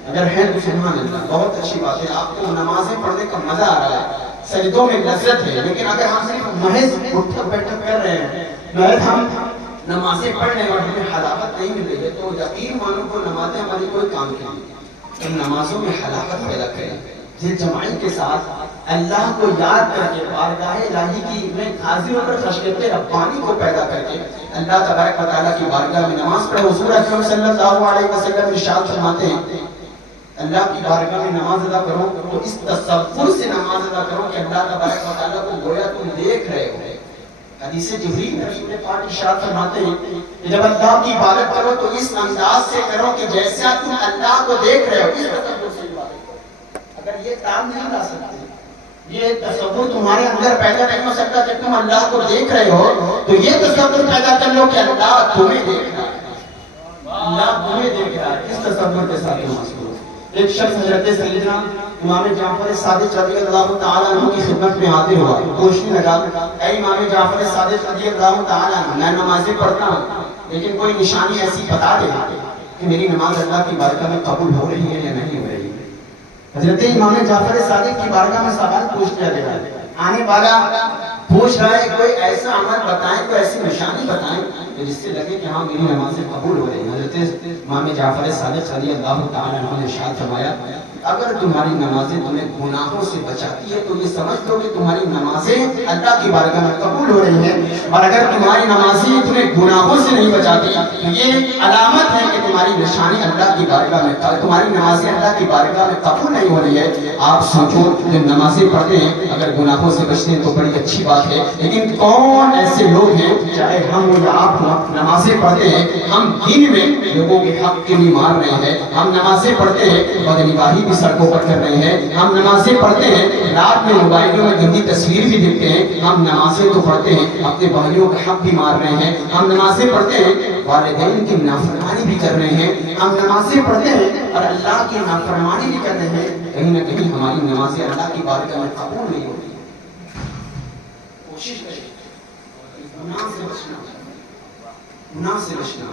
اگر ہے تو سبحان اللہ، بہت اچھی بات ہے، آپ کو نمازیں پڑھنے کا مزہ آ رہا ہے، سجدوں میں لذت ہے، لیکن اگر ہم صرف محض اٹھک بیٹھک کر رہے ہیں، محض ہم نمازیں پڑھ رہے ہیں اور ہمیں حلاوت نہیں مل رہی ہے، تو یقین مانو کو نمازیں ہماری کوئی کام کی نہیں۔ ان نمازوں میں حلاوت پیدا کریں، دل جمعی کے ساتھ اللہ کو یاد کر کے، بارگاہ الہی کی میں حاضر ہو کر خشیت ربانی کو پیدا کر کے اللہ تبارک و تعالیٰ کی بارگاہ میں نماز پڑھے۔ حضور اکرم صلی اللہ علیہ وسلم ارشاد فرماتے ہیں اللہ کی بارگاہ میں نماز ادا کرو تو اس تصور سے نماز ادا کرو کہ اللہ تبارک و تعالیٰ کو گویا تم دیکھ رہے ہو۔ حدیث جبریل میں رسول پاک ارشاد فرماتے ہیں کہ جب اللہ کی عبادت کرو تو اس انداز سے کرو کہ جیسا تم اللہ کو دیکھ رہے ہو، اس تصور سے عبادت کرو۔ اگر یہ کام نہیں لا سکتے، یہ تصور تمہارے اندر پیدا نہیں ہو سکتا کہ تم اللہ کو دیکھ رہے ہو، تو یہ تصور پیدا کر لو کہ اللہ تمہیں دیکھ رہا ہے، اللہ تمہیں دیکھ رہا ہے، اس تصور کے ساتھ نماز پڑھو۔ ایک شخص حضرت سیدنا امام جعفر صادق رضی اللہ تعالیٰ عنہ کی خدمت میں حاضر ہوا، پوچھنے لگا اے امام جعفر صادق رضی اللہ تعالیٰ عنہ، میں نمازیں پڑھتا ہوں لیکن کوئی نشانی ایسی بتا دے کہ میری نماز اللہ کی بارگاہ میں قبول ہو رہی ہے یا نہیں ہو رہی ہے۔ حضرت امام جعفر صادق کی بارگاہ میں سوال پوچھ لیا گیا، آنے والا پوچھ رہا ہے کوئی ایسا عمل بتائیں، کوئی ایسی نشانی بتائیں جس سے لگے کہ ہاں میری نمازیں قبول ہو رہی ہیں۔ حضرت امام جعفر صادق رضی اللہ تعالیٰ عنہ نے ارشاد فرمایا اگر تمہاری نمازیں تمہیں گناہوں سے بچاتی ہے تو یہ سمجھ لو کہ تمہاری نمازیں اللہ کی بارگاہ میں قبول ہو رہی ہیں، اور اگر تمہاری نمازیں تمہیں گناہوں سے نہیں بچاتی تو یہ علامت ہے کہ تمہاری نشانی اللہ کی بارگاہ میں، تمہاری نمازیں اللہ کی بارگاہ میں قبول نہیں ہو رہی ہے۔ آپ سوچو جب نمازیں پڑھتے ہیں اگر گناہوں سے بچتے ہیں تو بڑی اچھی بات ہے، لیکن کون ایسے لوگ ہیں چاہے ہم ہو یا آپ ہو، نمازیں پڑھتے ہیں، ہم دین میں لوگوں کے حق کے لیے مار رہے ہیں، ہم نمازیں پڑھتے ہیں بدنواہی بھی سڑکوں پر کر رہے ہیں، ہم نمازیں پڑھتے ہیں رات میں موبائلوں میں گندی تصویر بھی دیکھتے ہیں، ہم نمازیں تو پڑھتے ہیں اپنے بھائیوں کا حق بھی مار رہے ہیں، ہم نمازیں پڑھتے ہیں والدین کی نافرمانی بھی کر رہے ہیں، ہم نمازیں پڑھتے ہیں اور اللہ کی نافرمانی بھی کر رہے ہیں، کہیں نہ کہیں ہماری نمازیں اللہ کی بارگاہ میں قبول نہیں ہوتی۔ کوشش کریں گناہ سے بچنا، گناہ سے بچنا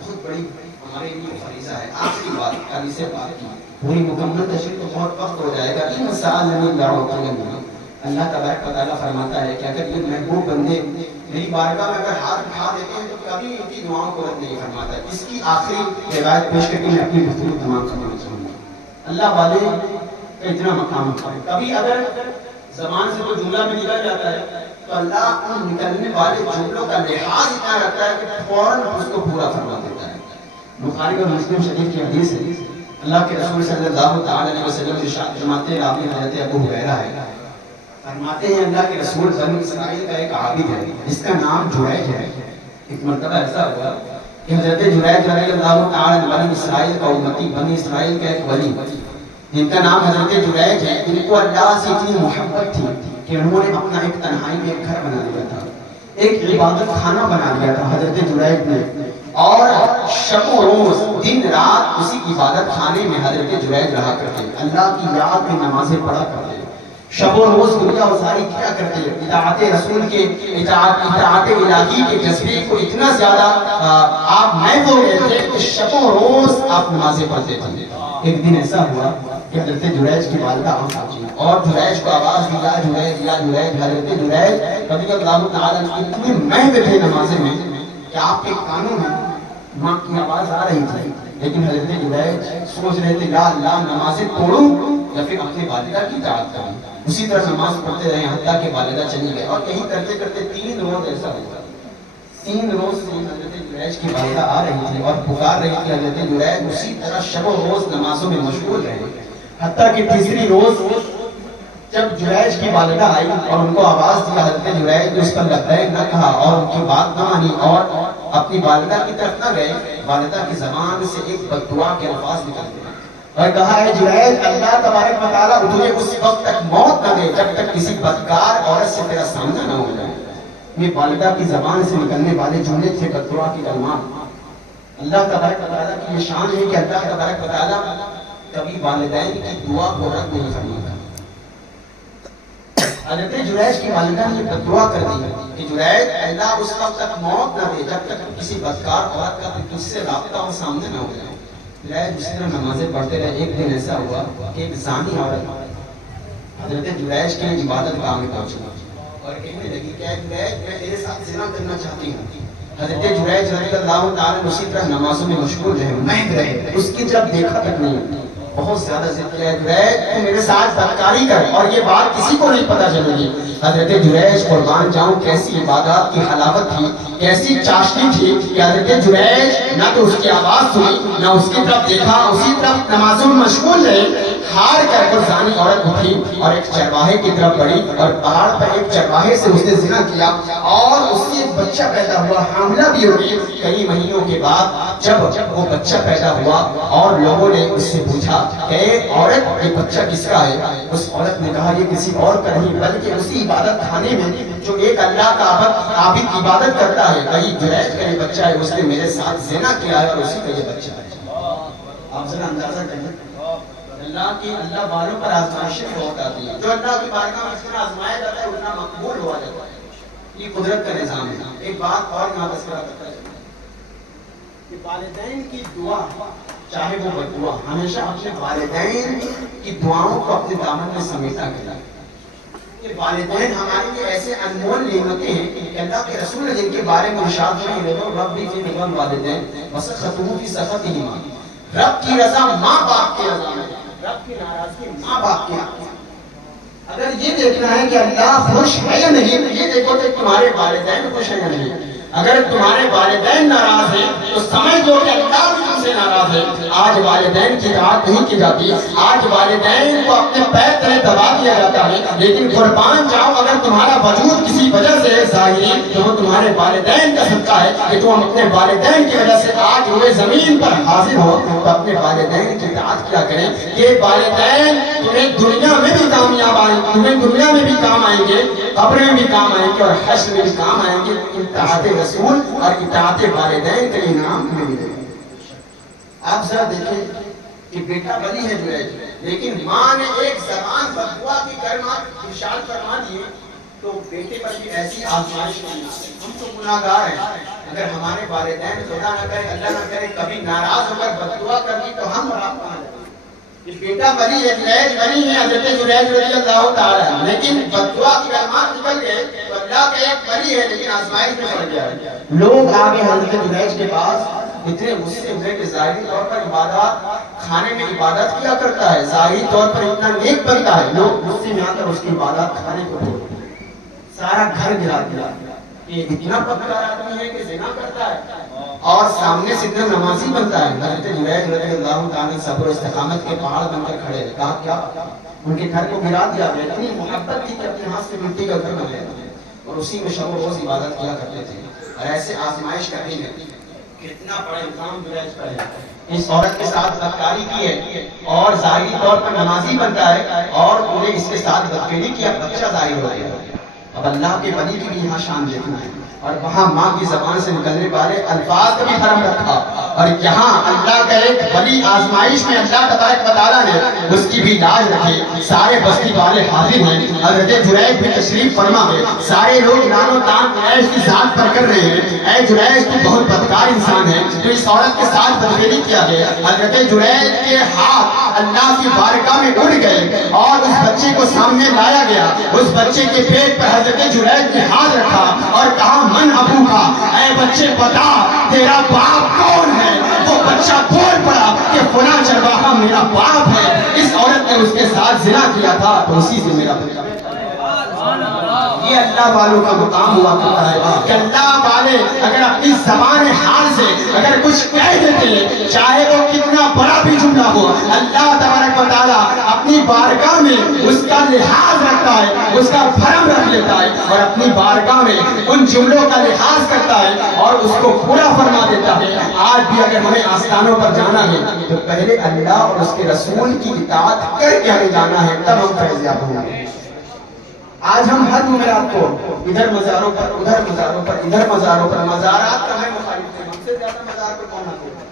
بہت بڑی ہمارے لیے فریضہ ہے۔ آخری بات حدیث پاک کی پوری مکمل تشریح تو بہت وقت ہو جائے گا۔ ان سألنی لأعطینہ، اللہ تبارک و تعالیٰ فرماتا ہے کہ اگر یہ محبوب بندے میری بارگاہ میں اگر ہاتھ اٹھا دیتے ہیں تو کبھی ان کی دعاؤں کو رد نہیں فرماتا۔ اس کی آخری روایت پیش کر کے میں اپنی گفتگو تمام کرنا چاہوں گا۔ اللہ والے کا اتنا مقام ہے، کبھی اگر زبان سے کوئی جملہ میں نکل جاتا ہے تو اللہ ان نکلنے والے جملوں کا لحاظ اتنا رکھتا ہے کہ فوراً اس کو پورا فرما دیتا ہے۔ بخاری اور مسلم شریف کی حدیث ہے، اللہ کے رسول صلی اللہ تعالی علیہ وسلم ارشاد فرماتے ہیں، راوی حضرت ابو ہریرہ ہے، فرماتے ہیں اللہ کے رسول بنی اسرائیل کا ایک عابد ہے جس کا نام جریج ہے۔ ایک مرتبہ ایسا ہوا کہ حضرت جریج رضی اللہ تعالی عنہ بنی اسرائیل کا امتی، بنی اسرائیل کا ایک ولی جن کا نام حضرت جریج ہے، ان کو اللہ سے اتنی محبت تھی کہ انہوں نے اپنا ایک تنہائی میں ایک گھر بنا لیا تھا، ایک عبادت خانہ بنا لیا تھا حضرت جریج نے، اور شب و روز دن رات اسی عبادت خانے میں حضرت جریج رہا کرتے، اللہ کی یاد میں نمازیں پڑھا کرتے، شب و روز دنیا وساری کیا کرتے، اطاعت رسول کے اطاعت الہی کے جذبے کو اتنا زیادہ آپ محو ہو گئے تھے کہ شب و روز آپ نمازیں پڑھتے تھے۔ ایک دن ایسا ہوا کہ کہ حضرت جریج کی والدہ آنکھ پہنچی اور جریج کو آواز دی، یا جریج یا جریج۔ حضرت جریج رضی اللہ تعالیٰ عنہ اتنے مہنگے تھے نمازے میں کہ آپ کے کانوں میں ماں کی آواز آ رہی تھی، لیکن حضرت جریج سوچ رہے تھے یا اللہ نمازیں توڑوں یا پھر اپنی والدہ کی اطاعت کروں۔ اسی طرح نماز پڑھتے رہے حتیٰ کہ والدہ چلی گئے، اور یہی کرتے کرتے 3 روز ایسا ہوا، 3 روز سے حضرت جریج کی والدہ آ رہی تھی اور پکار رہی تھی حضرت جریج، اسی طرح شب و روز نمازوں میں مشغول رہے، حتیٰ کہ تیسری روز جب جریج کی والدہ آئی اور ان کو آواز دیا حضرت جریج نے اس پر لبیک نہ کہا اور ان کی بات نہ مانی اور اپنی والدہ کی طرف نہ گئے، والدہ کی زبان سے ایک بد دعا کے الفاظ نکل گئے اور کہا ہے جریج اللہ تبارک و تعالیٰ تجھے اس وقت تک موت نہ دے جب تک کسی بدکار عورت سے تیرا سامنا نہ ہو جائے۔ یہ والدہ کی زبان سے نکلنے والے جملے تھے بد دعا کی کلمات۔ اللہ تبارک و تعالیٰ کی یہ شان ہے کہ اللہ تبارک و تعالیٰ کبھی والدین کی دعا کو رد نہیں فرماتا۔ حضرت جریج کی والدہ نے بد دعا کر دی کہ جریج اللہ اس وقت تک موت نہ دے جب تک کسی بدکار عورت کا تجھ سے رابطہ اور سامنے نہ ہو جائے۔ جریج اسی طرح نمازیں پڑھتے رہے، ایک دن ایسا ہوا کہ ایک زانی عورت حضرت جریج کی عبادت گاہ میں پہنچی اور کہنے لگی کہ جریج میں تیرے ساتھ زنا کرنا چاہتی ہوں۔ حضرت جریج رضی اللہ تعالیٰ اسی طرح نمازوں میں مشغول رہے، مہنگ رہے، اس کی جب دیکھا تک نہیں، بہت زیادہ ضد کیا جریج تو میرے ساتھ بدکاری کر اور یہ بات کسی کو نہیں پتہ چلے گی۔ حضرت جریج قربان جاؤں کیسی عبادات کی حلاوت تھی، کیسی چاشنی تھی کہ حضرت جریج نہ تو اس کی آواز سنی نہ اس کی طرف دیکھا، اسی طرف نمازوں میں مشغول رہے۔ ہار کر زانی عورت اٹھی اور ایک چرواہے کی طرف بڑھی اور پہاڑ پر ایک چرواہے سے اس نے زنا کیا اور اس سے ایک بچہ پیدا ہوا، حاملہ بھی ہوئی۔ کئی مہینوں کے بعد جب وہ بچہ پیدا ہوا اور لوگوں نے اس سے پوچھا کہ عورت یہ بچہ کس کا ہے، اس عورت نے کہا یہ کسی اور کا نہیں بلکہ اسی عبادت خانے میں جو ایک اللہ کا عابد عبادت کرتا ہے، وہی جریج کا یہ بچہ ہے، اس نے میرے ساتھ زنا کیا ہے اور اسی کا یہ بچہ ہے۔ آپ ذرا اندازہ کریں اللہ والوں پر آزمائشیں بہت آتی ہیں، جو اللہ کی بارگاہ میں جتنا آزمایا جاتا ہے اتنا مقبول ہوا جاتا ہے۔ یہ قدرت کا نظام ہے۔ ایک بات اور یہاں تذکرہ کرتا ہے کہ والدین کی دعا چاہے وہ بد دعا، ہمیشہ اپنے والدین کی دعاؤں کو اپنے دامن میں سمیٹا کرے۔ کہ والدین ہمارے لیے ایسے انمول نعمتیں ہیں کہ اللہ کے رسول نے جن کے بارے میں ارشاد فرمایا ربی فی رضا الوالدین وسخطہ فی سخطہما، رب کی رضا ماں باپ کی رضا میں، رب کی ناراضگی ماں باپ کی رضا۔ اگر یہ دیکھنا ہے کہ اللہ خوش ہے یا نہیں، یہ دیکھو کہ تمہارے والدین خوش ہیں یا نہیں۔ اگر تمہارے والدین ناراض ہیں تو سمجھ دو کہ اللہ بھی تم سے ناراض ہے۔ آج والدین کی اطاعت نہیں کی جاتی، آج والدین کو اپنے پیر تلے دبا دیا جاتا ہے، لیکن قربان جاؤ اگر تمہارا وجود کسی وجہ سے ظاہری تو وہ تمہارے والدین کا صدقہ ہے کہ تم اپنے والدین کی وجہ سے آج ہوئے زمین پر حاضر ہو، تو اپنے والدین کی اطاعت کیا کریں کہ والدین تمہیں دنیا میں بھی کامیاب آئیں، تمہیں دنیا میں بھی کام آئیں گے، قبر میں بھی کام آئیں گے اور حشر میں بھی کام آئیں گے۔ اطاعت رسول اور اطاعت والدین کا انعام تمہیں ملے گا۔ آپ ذرا دیکھیں کہ بیٹا بلی ہے جریج، لیکن ماں نے ایک زبان بد دعا کی کلمات ارشاد فرما دیے تو بیٹے پر بھی ایسی آزمائش نہیں آئی۔ ہم تو گناہگار ہیں، اگر ہمارے والدین خدا نہ کرے اللہ نہ کرے کبھی ناراض ہو کر بد دعا کر دی تو ہم رب کہاں جائیں؟ بیٹا بلی ہے، جریج بلی ہے، حضرت جریج رضی اللہ تعالیٰ، لیکن بد دعا کی کلمات نکل گئے تو اللہ کا ایک بلی ہے لیکن آزمائش میں پڑ گیا۔ لوگ آگے حضرت جریج کے پاس اتنے غصے ہوئے کہ ظاہری طور پر عبادات کھانے میں عبادت کیا کرتا ہے، ظاہری طور پر اتنا نیک بنتا ہے، لوگ غصے میں آ کر اس کی عبادات کھانے کو چھوڑتے ہیں، سارا گھر گرا دیا کہ اتنا بدکار آدمی ہے کہ زنا کرتا ہے اور سامنے سے اتنا نمازی بنتا ہے۔ حضرت جریج رضی اللہ تعالیٰ صبر و استقامت کے پہاڑ بن کر کھڑے ہیں، کہا کیا ان کے گھر کو گرا دیا گیا، اتنی محبت تھی کہ اپنے ہاتھ سے مٹی کا گھر بنایا اور اسی میں شب و روز عبادت کیا کرتے تھے۔ اور ایسے آزمائش کرنے میں کتنا بڑا الزام جریج پر ہے، اس عورت کے ساتھ بدکاری کی ہے اور ظاہری طور پر نمازی بنتا ہے اور انہیں اس کے ساتھ بدفعلی کیا، بچہ ظاہر ہو گیا۔ اب اللہ کے ولی کی بھی یہاں شان دیکھنا ہے اور وہاں ماں کی زبان سے نکلنے والے الفاظ کا بھی حرم رکھا، اور یہاں اللہ کا ایک ولی آزمائش میں اللہ تبارک و تعالیٰ نے اس کی بھی لاج رکھی. سارے بستی والے حاضر ہیں. حضرت جریج بھی تشریف فرما ہے. سارے لوگ نان و تان جریج کی ذات پر کر رہے ہیں. اے جریج تو بہت بدکار انسان ہے, تو اس عورت کے ساتھ بدفعلی کیا ہے. حضرت جریج کے ہاتھ اللہ کی بارگاہ میں اڑ گئے اور اس بچے کو سامنے لایا گیا. اس بچے کے پیٹ پر حضرت جریج نے ہاتھ رکھا اور کہا من ابو کا, اے بچے بتا تیرا باپ کون ہے. وہ بچہ بول پڑا کہ فلاں چرواہا میرا باپ ہے. اس عورت نے اس کے ساتھ زنا کیا تھا تو اسی سے میرا بچہ. یہ اللہ والوں کا مقام ہوا کرتا ہے کہ اللہ والے اگر اپنی زبان حال سے اگر کچھ کہہ دیتے ہیں, چاہے وہ کتنا بڑا بھی جملہ ہو, اللہ تبارک و تعالیٰ اپنی بارگاہ میں اس کا لحاظ رکھتا ہے, اس کا بھرم رکھ لیتا ہے اور اپنی بارگاہ میں ان جملوں کا لحاظ کرتا ہے اور اس کو پورا فرما دیتا ہے. آج بھی اگر ہمیں آستانوں پر جانا ہے تو پہلے اللہ اور اس کے رسول کی اطاعت کر کے ہمیں جانا ہے, تب ہم فیضیاب ہوں گے. آج ہم ہر جمعرات کو ادھر مزاروں پر ادھر مزاروں پر ادھر مزاروں پر, مزارات کا ہمیں مخالف ہے, ہم سے زیادہ مزار پر کون آتے ہیں,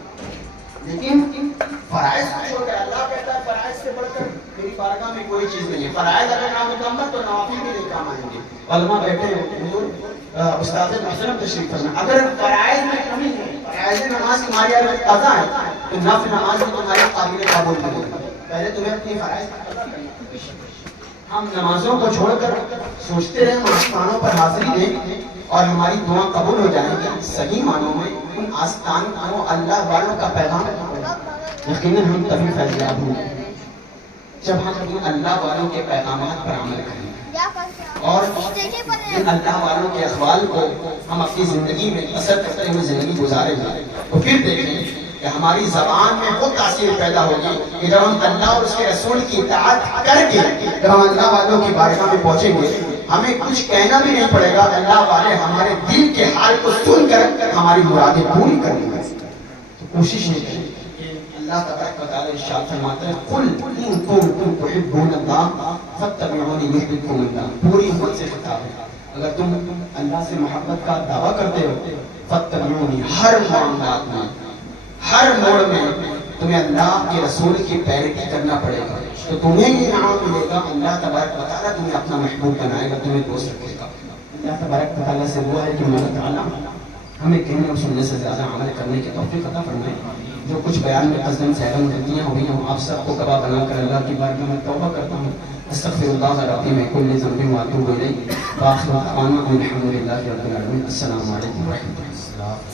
لیکن فرائض کو چھوڑ کر اللہ کہتا ہے فرائض سے بڑھ کر میری بارگاہ میں کوئی چیز نہیں ہے. فرائض اگر نامکمل تو نوافل بھی نہیں کام آئیں گے. علماء بیٹھے ہیں, استاد محترم تشریف فرما, اگر فرائض میں کمی ہے, فرائض نماز تمہاری عادت قضا ہے تو نفل نماز میں تمہاری قابل قبول نہیں ہے. پہلے تمہیں اپنی فرائض کا قضا کرنا ہے. ہم نمازوں کو چھوڑ کر سوچتے رہے ہم آستانوں پر حاضری دیں اور ہماری دعا قبول ہو جائیں گی. صحیح معنوں میں ان آستان کو اللہ والوں کا پیغام ہے. یقیناً ہم تبھی فیضیاب ہوں گے جب ہم ان اللہ والوں کے پیغامات پر عمل کریں اور ان اللہ والوں کے اقوال کو ہم اپنی زندگی میں اثر کرتے ہوئے زندگی گزاریں گے. تو پھر دیکھیں کہ ہماری زبان میں وہ تاثیر پیدا ہوگی کہ جب ہم اللہ اور اس کے رسول کی اطاعت کر کے جب ہم اللہ والوں کی بارگاہ میں پہنچیں گے, ہمیں کچھ کہنا بھی نہیں پڑے گا. اللہ والے ہمارے دل کے حال کو سن کر ہماری مرادیں پوری کر دیں گے. تو کوشش نہیں کریں کہ اللہ تبارک و تعالیٰ ارشاد فرماتا ہے قل ان کنتم تحبون اللہ فاتبعونی یحببکم اللہ. پوری امت سے خطاب ہے, اگر تم اللہ سے محبت کا دعویٰ کرتے ہو فاتبعونی, ہر معاملات میں ہر موڑ میں تمہیں اللہ کے رسول کی پیروی کرنا پڑے گا تو تمہیں یہ انعام ملے گا. اللہ تبارک و تعالیٰ تمہیں اپنا محبوب بنائے گا, تمہیں دوست رکھے گا. اللہ تبارک و تعالیٰ سے دعا ہے کہ اللہ تعالیٰ ہمیں کہنے اور سننے سے زیادہ عمل کرنے کی توفیق عطا فرمائے. جو کچھ بیان میں قصداً سہرن غلطیاں ہوئی ہیں آپ سب کو گواہ بنا کر اللہ کی بارگاہ میں توبہ کرتا ہوں. استغفر اللہ ربی من کل ذنب واتوب الیہ. وآخر دعوانا الحمد للہ رب العالمین. السلام علیکم ورحمۃ اللہ.